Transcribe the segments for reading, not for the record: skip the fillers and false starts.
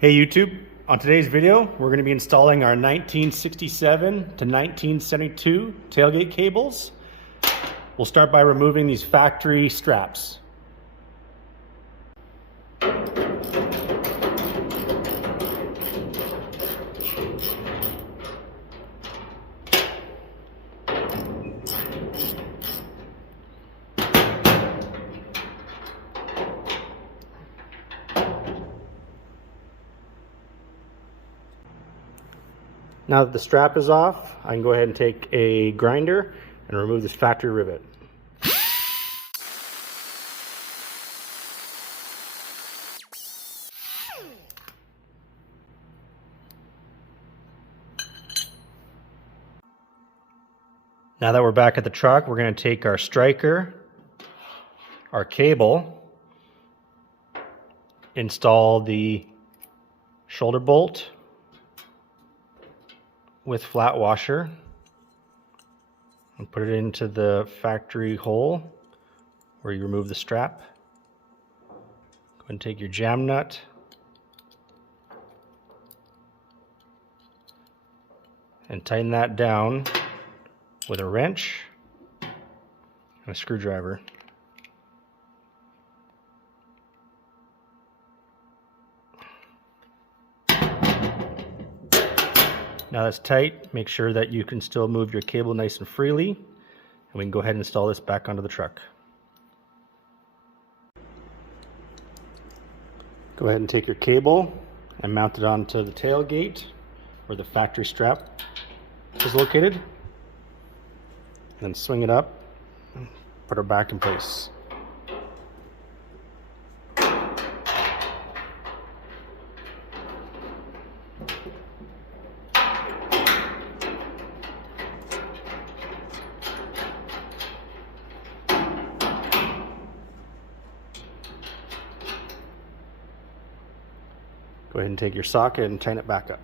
Hey YouTube, on today's video we're going to be installing our 1967 to 1972 tailgate cables. We'll start by removing these factory straps. Now that the strap is off, I can go ahead and take a grinder and remove this factory rivet. Now that we're back at the truck, we're going to take our striker, our cable, install the shoulder bolt with flat washer and put it into the factory hole where you remove the strap. Go ahead and take your jam nut and tighten that down with a wrench and a screwdriver. Now that's tight, make sure that you can still move your cable nice and freely, and we can go ahead and install this back onto the truck. Go ahead and take your cable and mount it onto the tailgate where the factory strap is located. Then swing it up and put her back in place. Go ahead and take your socket and tighten it back up.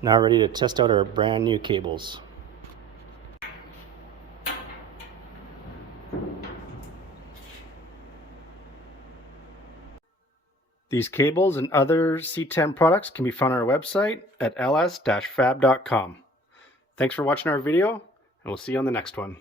Now ready to test out our brand new cables. These cables and other C10 products can be found on our website at ls-fab.com. Thanks for watching our video, and we'll see you on the next one.